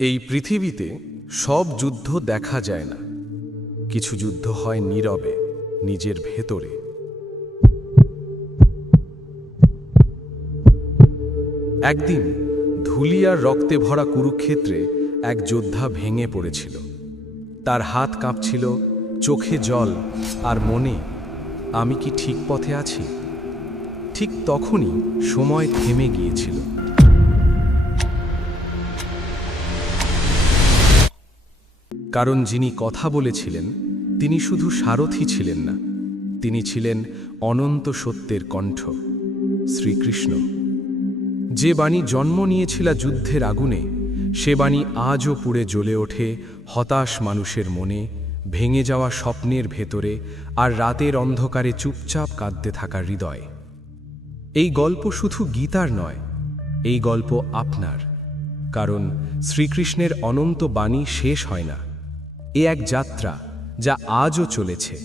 এই পৃথিবীতে সব যুদ্ধ দেখা যায় না, কিছু যুদ্ধ হয় নীরবে, নিজের ভেতরে। একদিন ধুলি আর রক্তে ভরা কুরুক্ষেত্রে এক যোদ্ধা ভেঙে পড়েছিল। তার হাত কাঁপছিল, চোখে জল, আর মনে, আমি কি ঠিক পথে আছি? ঠিক তখনই সময় থেমে গিয়েছিল। কারণ যিনি কথা বলেছিলেন তিনি শুধু সারথি ছিলেন না, তিনি ছিলেন অনন্ত সত্যের কণ্ঠ, শ্রীকৃষ্ণ। যে বাণী জন্ম নিয়েছিল যুদ্ধের আগুনে, সে বাণী আজও পুড়ে জ্বলে ওঠে হতাশ মানুষের মনে, ভেঙে যাওয়া স্বপ্নের ভেতরে, আর রাতের অন্ধকারে চুপচাপ কাঁদতে থাকা হৃদয়। এই গল্প শুধু গীতার নয়, এই গল্প আপনার। কারণ শ্রীকৃষ্ণের অনন্ত বাণী শেষ হয় না। এ এক যাত্রা যা আজও চলেছে,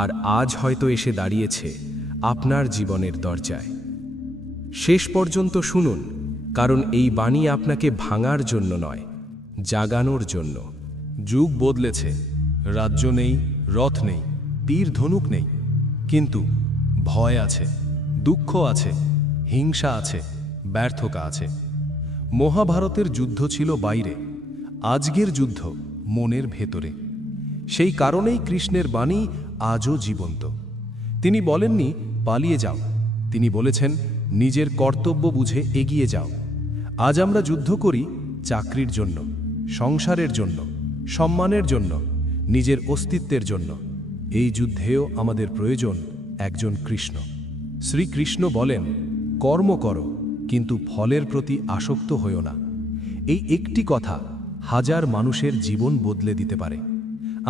আর আজ হয়তো এসে দাঁড়িয়েছে আপনার জীবনের দরজায়। শেষ পর্যন্ত শুনুন, কারণ এই বাণী আপনাকে ভাঙার জন্য নয়, জাগানোর জন্য। যুগ বদলেছে, রাজ্য নেই, রথ নেই, তীর ধনুক নেই, কিন্তু ভয় আছে, দুঃখ আছে, হিংসা আছে, ব্যর্থতা আছে। মহাভারতের যুদ্ধ ছিল বাইরে, আজকের যুদ্ধ মনের ভেতরে। সেই কারণেই কৃষ্ণের বাণী আজও জীবন্ত। তিনি বলেননি পালিয়ে যাও, তিনি বলেছেন নিজের কর্তব্য বুঝে এগিয়ে যাও। আজ আমরা যুদ্ধ করি চাকরির জন্য, সংসারের জন্য, সম্মানের জন্য, নিজের অস্তিত্বের জন্য। এই যুদ্ধেও আমাদের প্রয়োজন একজন কৃষ্ণ। শ্রীকৃষ্ণ বলেন, কর্ম করো, কিন্তু ফলের প্রতি আসক্ত হইও না। এই একটি কথা হাজার মানুষের জীবন বদলে দিতে পারে।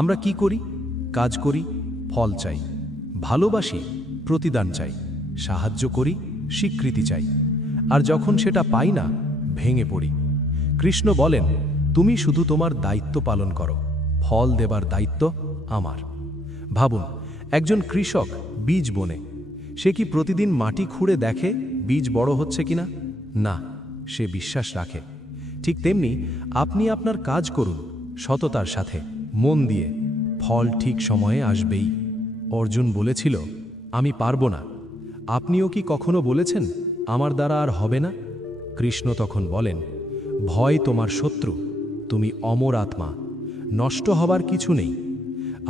আমরা কি করি? কাজ করি, ফল চাই, ভালোবাসি, প্রতিদান চাই, সাহায্য করি, স্বীকৃতি চাই, আর যখন সেটা পাই না, ভেঙে পড়ি। কৃষ্ণ বলেন, তুমি শুধু তোমার দায়িত্ব পালন করো, ফল দেবার দায়িত্ব আমার। ভাবুন, একজন কৃষক বীজ বোনে, সে কি প্রতিদিন মাটি খুঁড়ে দেখে বীজ বড় হচ্ছে কিনা? না, সে বিশ্বাস রাখে। ঠিক তেমনি আপনি আপনার কাজ করুন সততার সাথে, মন দিয়ে, ফল ঠিক সময়ে আসবেই। অর্জুন বলেছিল, আমি পারবো না। আপনিও কি কখনো বলেছেন, আমার দ্বারা আর হবে না? কৃষ্ণ তখন বলেন, ভয় তোমার শত্রু, তুমি অমর আত্মা, নষ্ট হবার কিছু নেই।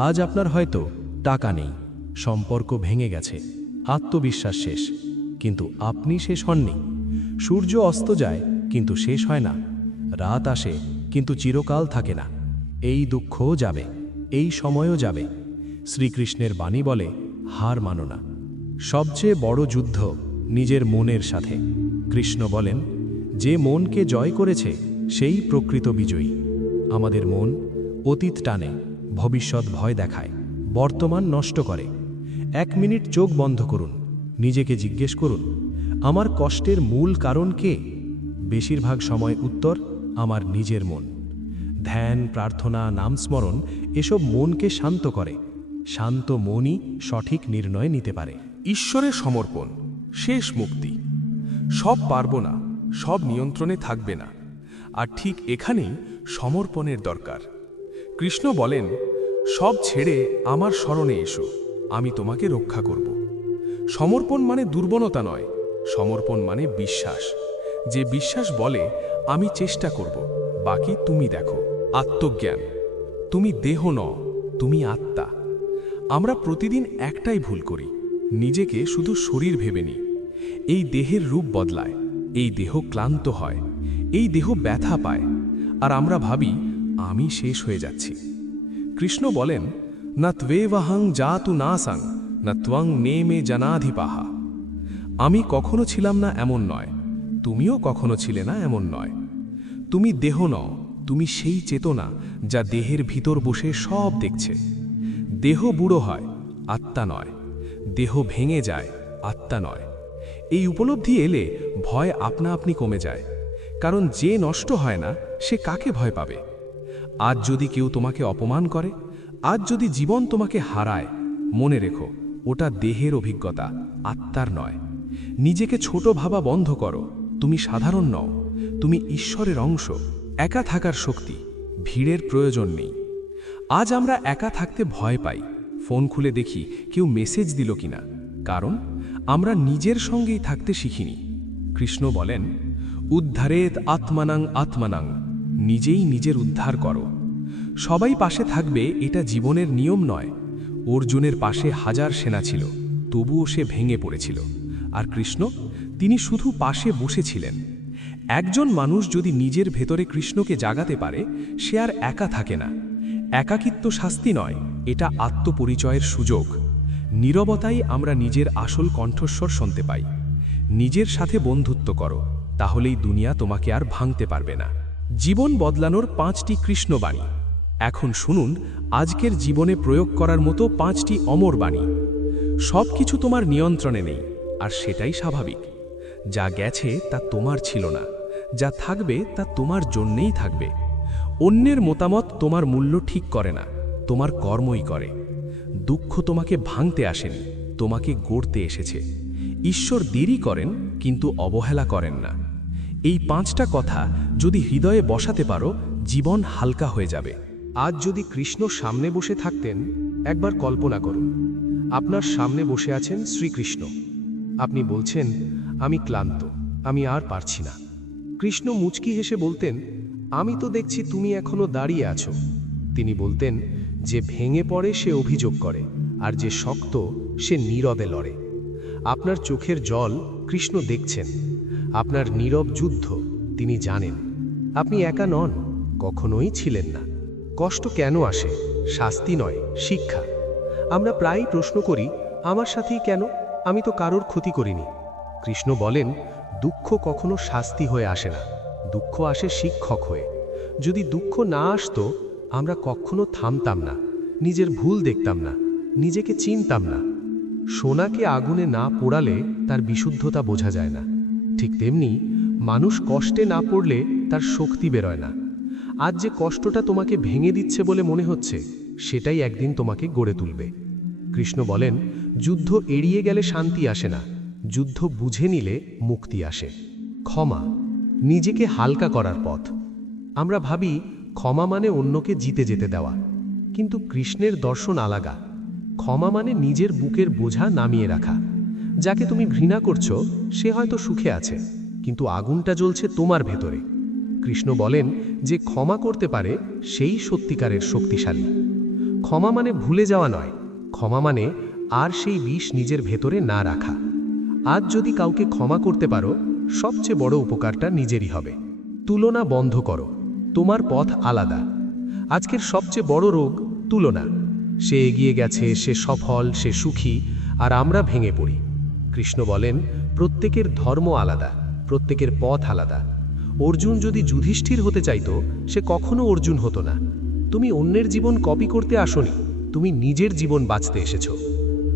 আজ আপনার হয়তো টাকা নেই, সম্পর্ক ভেঙে গেছে, আত্মবিশ্বাস শেষ, কিন্তু আপনি শেষ হননি। সূর্য অস্ত যায়, কিন্তু শেষ হয় না। রাত আসে, কিন্তু চিরকাল থাকে না। এই দুঃখও যাবে, এই সময়ও যাবে। শ্রীকৃষ্ণের বাণী বলে, হার মানো না। সবচেয়ে বড় যুদ্ধ নিজের মনের সাথে। কৃষ্ণ বলেন, যে মনকে জয় করেছে সেই প্রকৃত বিজয়ী। আমাদের মন অতীত টানে, ভবিষ্যৎ ভয় দেখায়, বর্তমান নষ্ট করে। 1 মিনিট চোখ বন্ধ করুন, নিজেকে জিজ্ঞেস করুন, আমার কষ্টের মূল কারণ কে? বেশিরভাগ সময় উত্তর, আমার নিজের মন। ধ্যান, প্রার্থনা, নামস্মরণ এসব মনকে শান্ত করে। শান্ত মনই সঠিক নির্ণয় নিতে পারে। ঈশ্বরের সমর্পণ, শেষ মুক্তি। সব পারবো না, সব নিয়ন্ত্রণে থাকবে না, আর ঠিক এখানেই সমর্পণের দরকার। কৃষ্ণ বলেন, সব ছেড়ে আমার শরণে এসো, আমি তোমাকে রক্ষা করব। সমর্পণ মানে দুর্বলতা নয়, সমর্পণ মানে বিশ্বাস। যে বিশ্বাস বলে, আমি চেষ্টা করব, বাকি তুমি দেখো। আত্মজ্ঞান, তুমি দেহ নও, তুমি আত্মা। আমরা প্রতিদিন একটাই ভুল করি, নিজেকে শুধু শরীর ভেবে নিই। এই দেহের রূপ বদলায়, এই দেহ ক্লান্ত হয়, এই দেহ ব্যথা পায়, আর আমরা ভাবি আমি শেষ হয়ে যাচ্ছি। কৃষ্ণ বলেন, না ত্বেবহং জাতু নাসং না ত্বং নেমে জানাধিপাহা। আমি কখনো ছিলাম না এমন নয়, তুমিও কখনো ছিলে না এমন নয়। তুমি দেহ নও, তুমি সেই চেতনা যা দেহের ভিতর বসে সব দেখছে। দেহ বুড়ো হয়, আত্মা নয়। দেহ ভেঙে যায়, আত্মা নয়। এই উপলব্ধি এলে ভয় আপনা আপনি কমে যায়। কারণ যে নষ্ট হয় না, সে কাকে ভয় পাবে? আজ যদি কেউ তোমাকে অপমান করে, আজ যদি জীবন তোমাকে হারায়, মনে রেখো, ওটা দেহের অভিজ্ঞতা, আত্মার নয়। নিজেকে ছোট ভাবা বন্ধ করো। তুমি সাধারণ নও, তুমি ঈশ্বরের অংশ, একা থাকার শক্তি, ভিড়ের প্রয়োজন নেই। আজ আমরা একা থাকতে ভয় পাই, ফোন খুলে দেখি কেউ মেসেজ দিল কিনা, কারণ আমরা নিজের সঙ্গেই থাকতে শিখিনি। কৃষ্ণ বলেন, উদ্ধারেত আত্মানাং আত্মানাং, নিজেই নিজের উদ্ধার করো। সবাই পাশে থাকবে এটা জীবনের নিয়ম নয়। অর্জুনের পাশে হাজার সেনা ছিল, তবুও সে ভেঙে পড়েছিল। আর কৃষ্ণ, তিনি শুধু পাশে বসেছিলেন। একজন মানুষ যদি নিজের ভেতরে কৃষ্ণকে জাগাতে পারে, সে আর একা থাকে না। একাকিত্ব শাস্তি নয়, এটা আত্মপরিচয়ের সুযোগ। নীরবতাই আমরা নিজের আসল কণ্ঠস্বর শুনতে পাই। নিজের সাথে বন্ধুত্ব করো, তাহলেই দুনিয়া তোমাকে আর ভাঙতে পারবে না। জীবন বদলানোর 5টি কৃষ্ণবাণী। এখন শুনুন আজকের জীবনে প্রয়োগ করার মতো 5টি অমর বাণী। সব কিছু তোমার নিয়ন্ত্রণে নেই, আর সেটাই স্বাভাবিক। যা গেছে তা তোমার ছিল না, যা থাকবে তা তোমার জন্যেই থাকবে। অন্যের মতামত তোমার মূল্য ঠিক করে না, তোমার কর্মই করে। দুঃখ তোমাকে ভাঙতে আসেনি, তোমাকে গড়তে এসেছে। ঈশ্বর দেরি করেন, কিন্তু অবহেলা করেন না। এই 5টা কথা যদি হৃদয়ে বসাতে পারো, জীবন হালকা হয়ে যাবে। আজ যদি কৃষ্ণ সামনে বসে থাকতেন, একবার কল্পনা করুন, আপনার সামনে বসে আছেন শ্রীকৃষ্ণ। আপনি বলছেন, আমি ক্লান্ত, আমি আর পারছি না। কৃষ্ণ মুচকি হেসে বলতেন, আমি তো দেখছি তুমি এখনো দাঁড়িয়ে আছো। তিনি বলতেন, যে ভেঙে পড়ে সে অভিযোগ করে, আর যে শক্ত সে নীরবে লড়ে। আপনার চোখের জল কৃষ্ণ দেখছেন, আপনার নীরব যুদ্ধ তিনি জানেন। আপনি একা নন, কখনোই ছিলেন না। কষ্ট কেন আসে? শাস্তি নয়, শিক্ষা। আমরা প্রায়ই প্রশ্ন করি, আমার সাথেই কেন? আমি তো কারোর ক্ষতি করিনি। কৃষ্ণ বলেন, দুঃখ কখনো শাস্তি হয়ে আসে না, দুঃখ আসে শিক্ষক হয়ে। যদি দুঃখ না আসতো, আমরা কখনো থামতাম না, নিজের ভুল দেখতাম না, নিজেকে চিনতাম না। সোনাকে আগুনে না পোড়ালে তার বিশুদ্ধতা বোঝা যায় না। ঠিক তেমনি মানুষ কষ্টে না পড়লে তার শক্তি বেরোয় না। আজ যে কষ্টটা তোমাকে ভেঙে দিচ্ছে বলে মনে হচ্ছে, সেটাই একদিন তোমাকে গড়ে তুলবে। কৃষ্ণ বলেন, যুদ্ধ এড়িয়ে গেলে শান্তি আসে না, যুদ্ধ বুঝে নিলে মুক্তি আসে। ক্ষমা, নিজেকে হালকা করার পথ। আমরা ভাবি ক্ষমা মানে অন্যকে জিতে যেতে দেওয়া, কিন্তু কৃষ্ণের দর্শন আলাদা। ক্ষমা মানে নিজের বুকের বোঝা নামিয়ে রাখা। যাকে তুমি ঘৃণা করছো, সে হয়তো সুখে আছে, কিন্তু আগুনটা জ্বলছে তোমার ভেতরে। কৃষ্ণ বলেন, যে ক্ষমা করতে পারে সেই সত্যিকারের শক্তিশালী। ক্ষমা মানে ভুলে যাওয়া নয়, ক্ষমা মানে আর সেই বিষ নিজের ভেতরে না রাখা। আজ যদি কাউকে ক্ষমা করতে পারো, সবচেয়ে বড় উপকারটা নিজেরই হবে। তুলনা বন্ধ করো, তোমার পথ আলাদা। আজকের সবচেয়ে বড় রোগ তুলনা। সে এগিয়ে গেছে, সে সফল, সে সুখী, আর আমরা ভেঙে পড়ি। কৃষ্ণ বলেন, প্রত্যেকের ধর্ম আলাদা, প্রত্যেকের পথ আলাদা। অর্জুন যদি যুধিষ্ঠির হতে চাইতো, সে কখনো অর্জুন হতো না। তুমি অন্যের জীবন কপি করতে আসনি, তুমি নিজের জীবন বাঁচতে এসেছ।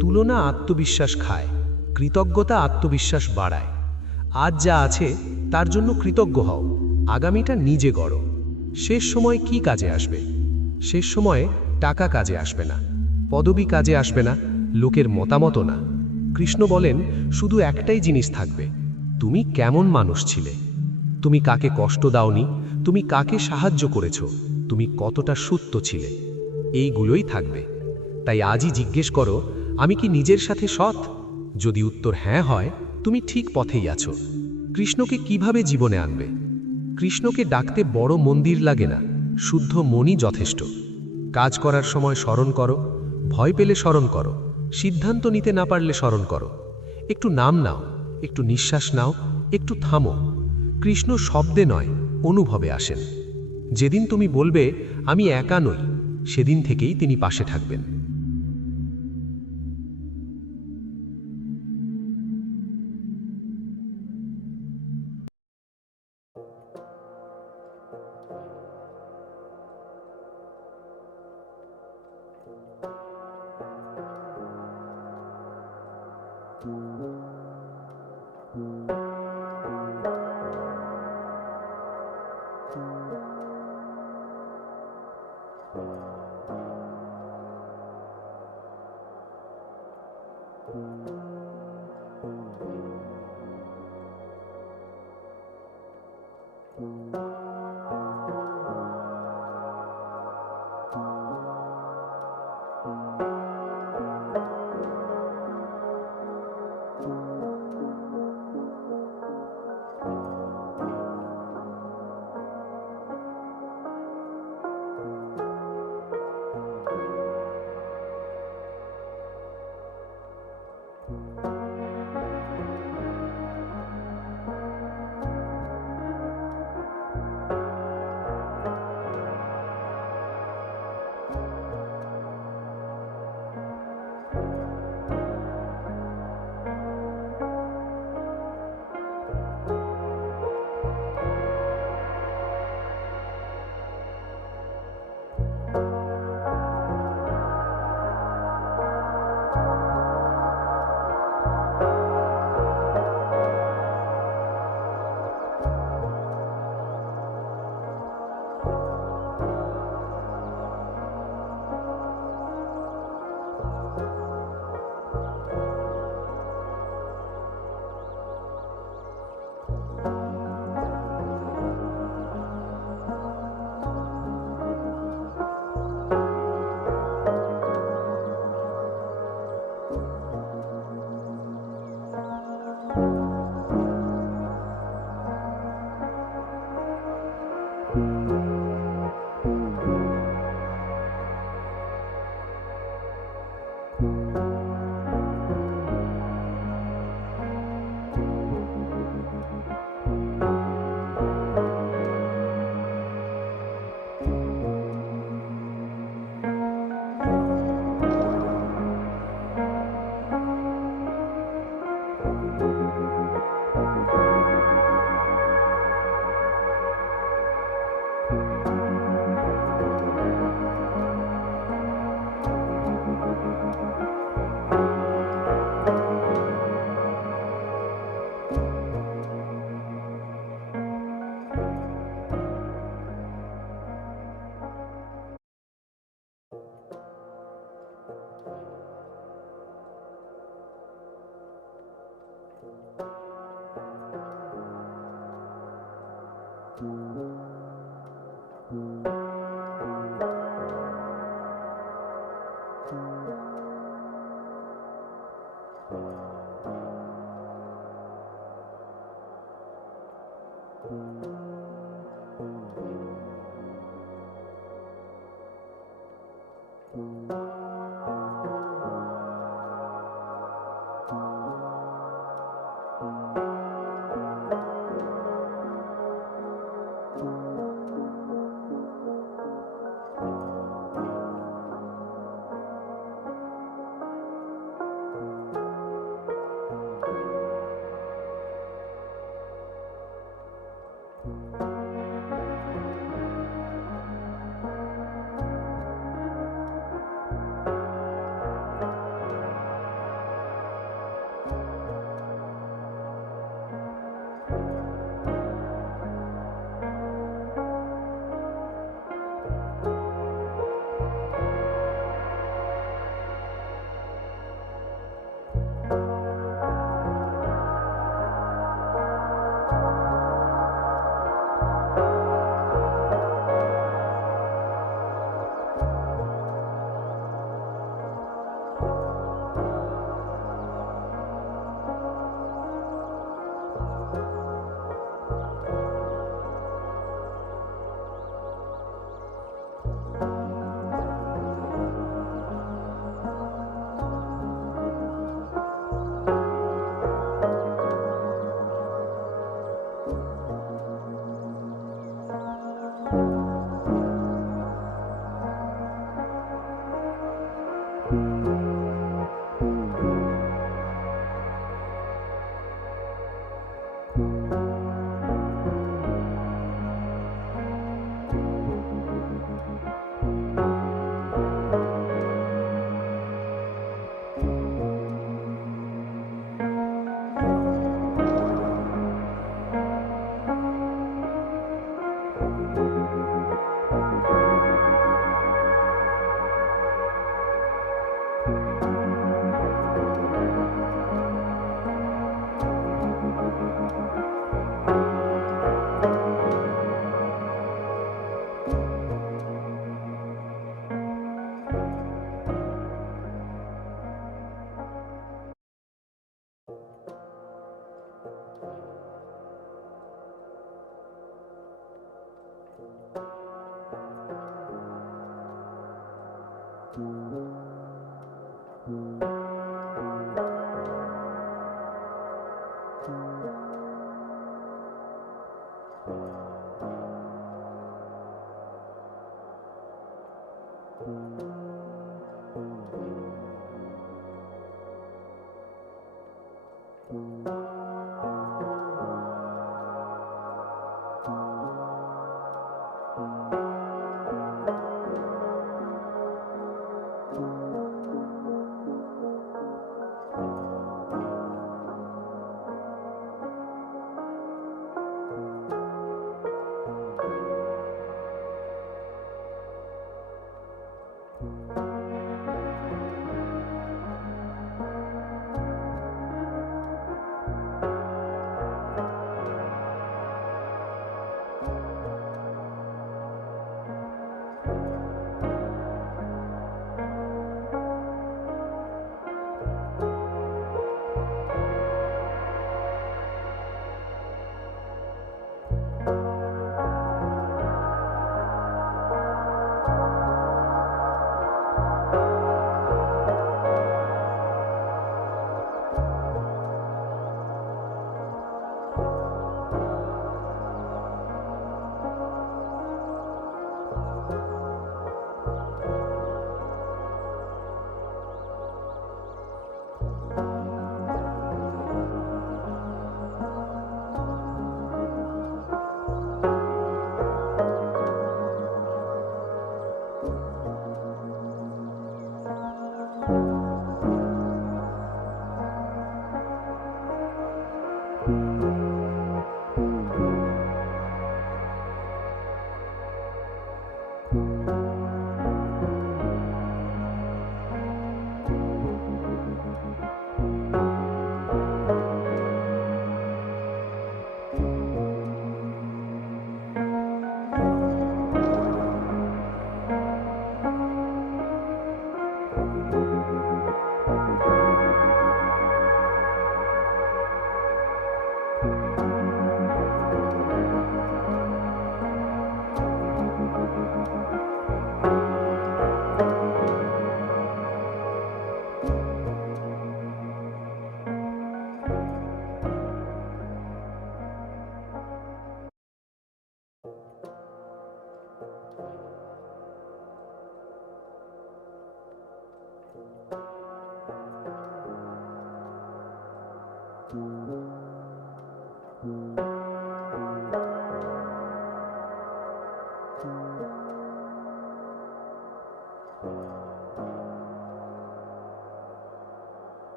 তুলনা আত্মবিশ্বাস খায়, কৃতজ্ঞতা আত্মবিশ্বাস বাড়ায়। আজ যা আছে তার জন্য কৃতজ্ঞ হও, আগামীটা নিজে গড়ো। শেষ সময় কি কাজে আসবে? শেষ সময়ে টাকা কাজে আসবে না, পদবি কাজে আসবে না, লোকের মতামতও না। কৃষ্ণ বলেন, শুধু একটাই জিনিস থাকবে, তুমি কেমন মানুষ ছিলে। তুমি কাকে কষ্ট দাওনি, তুমি কাকে সাহায্য করেছ, তুমি কতটা সত্য ছিলে, এইগুলোই থাকবে। তাই আজই জিজ্ঞেস করো, আমি কি নিজের সাথে সৎ? যদি উত্তর হ্যাঁ হয়, তুমি ঠিক পথেই আছো। কৃষ্ণকে কিভাবে জীবনে আনবে? কৃষ্ণকে ডাকতে বড় মন্দির লাগে না, শুদ্ধ মনই যথেষ্ট। কাজ করার সময় স্মরণ করো, ভয় পেলে স্মরণ করো, সিদ্ধান্ত নিতে না পারলে স্মরণ করো। একটু নাম নাও, একটু নিঃশ্বাস নাও, একটু থামো। কৃষ্ণ শব্দে নয়, অনুভবে আসেন। যেদিন তুমি বলবে আমি একা নই, সেদিন থেকেই তিনি পাশে থাকবেন।